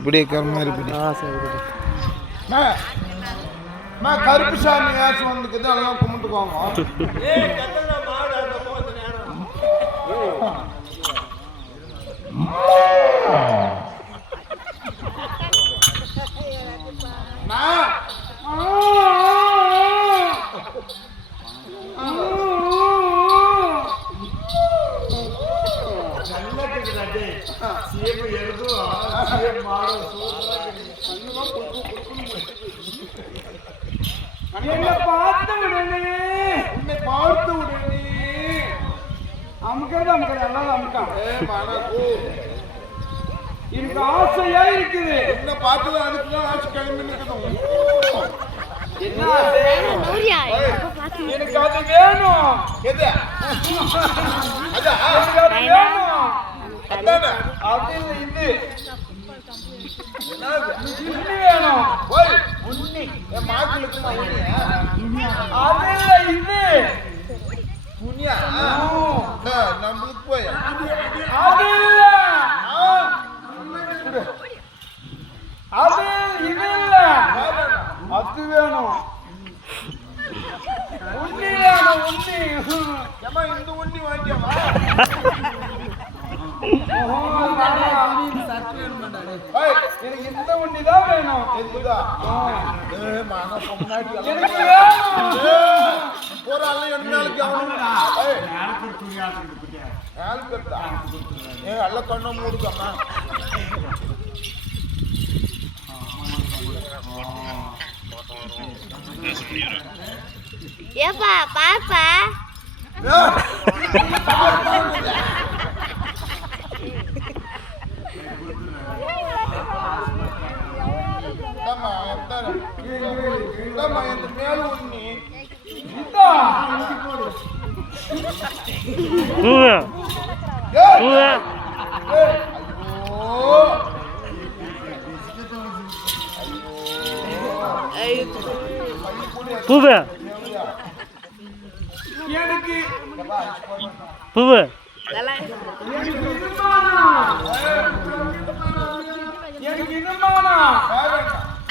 இப்படி இருக்கிற மாதிரி இப்படி சரி. கருப்பு சாமி ஏசம் வந்துக்குது அதெல்லாம் கும்பிட்டுக்குவாங்க. என்னை பார்த்து உடனே அமுக்கிறது எல்லாம் அமுக்கான். எனக்கு ஆசையா இருக்குது. என்ன பார்த்துதான் அதுக்குதான் ஆசை கிளம்பி நிற்கணும். என்ன எனக்கு அது வேணும். எது எனக்கு அது வேணும். அதானே அது இல்லை இது உண்ணி வேணும். உண்ணி என் மாக்களுக்கு நான் உண்ணியா அது இல்லை இது உண்ணியா நம்மளுக்கு போய் அது இல்லை அது இது இல்லை அது வேணும். உண்ணி வேணும் உண்ணி. ஏமா இந்த உண்ணி வாங்கியாமா எனக்கு இந்த உண்ணி தான் வேணும். போறாள் என்னாலுக்கு அல்ல கண்ண மூடுக்கம்மா. ஏப்பா பாப்பா மேல உண்ணி எனக்கு பூவு எனக்கு இன்னுமானா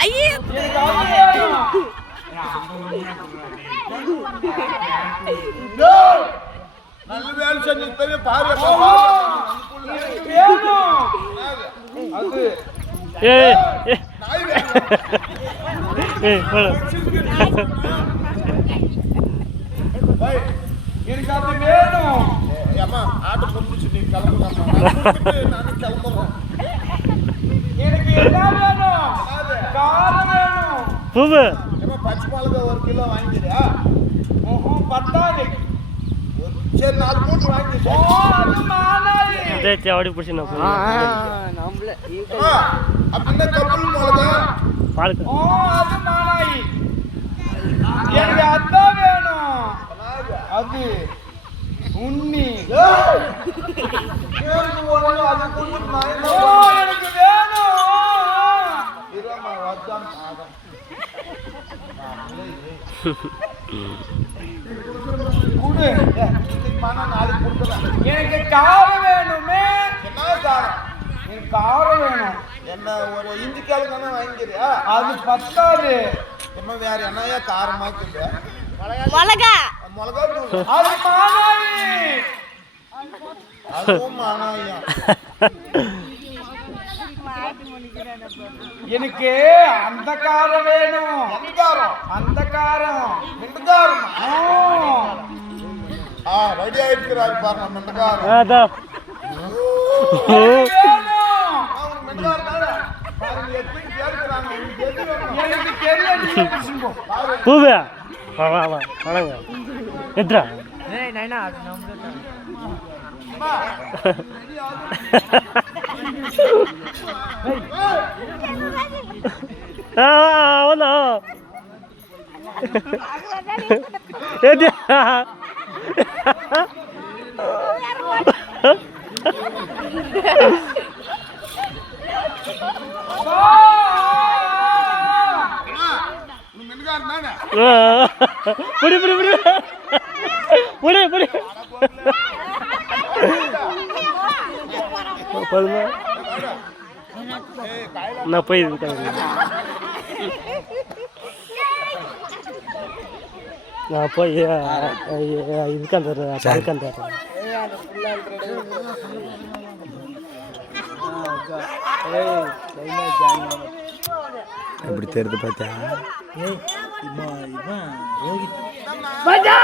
ஐயே எனக்கு அது வேணும். நல்ல வேலை செஞ்சு பாரு எனக்கு வேணும். அது எனக்கு அது வேணும். அம்மா ஆட்டை முடிச்சு நீ கிளம்புங்கம்மா. நானும் கிளம்புறேன். எனக்கு என்ன வேணும்? காரம் வேணும். பூவு ஏமா பச்சை மிளகா 1 கிலோ வாங்கிடுறியா? பத்தாது. சரி 4 மூட்டை வாங்கிடு. அது மானாயி. அப்படி பிடிச்சினா அப்படின்னா கப்பல் மிளகா பாலுக்கு அது மானாயி. எனக்கு அதான் வேணும். அது உண்ணி. எனக்கு வேணும். குடு. நாளைக்கு கொடுக்குறேன். எனக்கு காரம் வேணுமே. என்ன காரம்? எனக்கு காரம் வேணும். என்ன ஒரு இஞ்சி காலம் தானே வாங்கிக்கிறியா? அது பத்தாது. என்ன வேற என்னையா காரமாக்குது? மிளகா மிளகா தூள். அது மானாயி. அதுவும் மானாயா. எனக்கு அந்த காரம் வேணும். எந்த காரம்? அந்த காரம். இந்த காரம். ரெடி ஆயிடுக்கிறாரு பாருங்க மெண்டகாரம். அதான் எனக்கு தெரியல. பூவே வணங்க எத்ரா అవునా புடி புடி புடி புடி புடி போதுமா நான் போய் இருக்காங்க நான் போய் இதுக்காந்த எப்படி தெரியுது பார்த்தா மஜா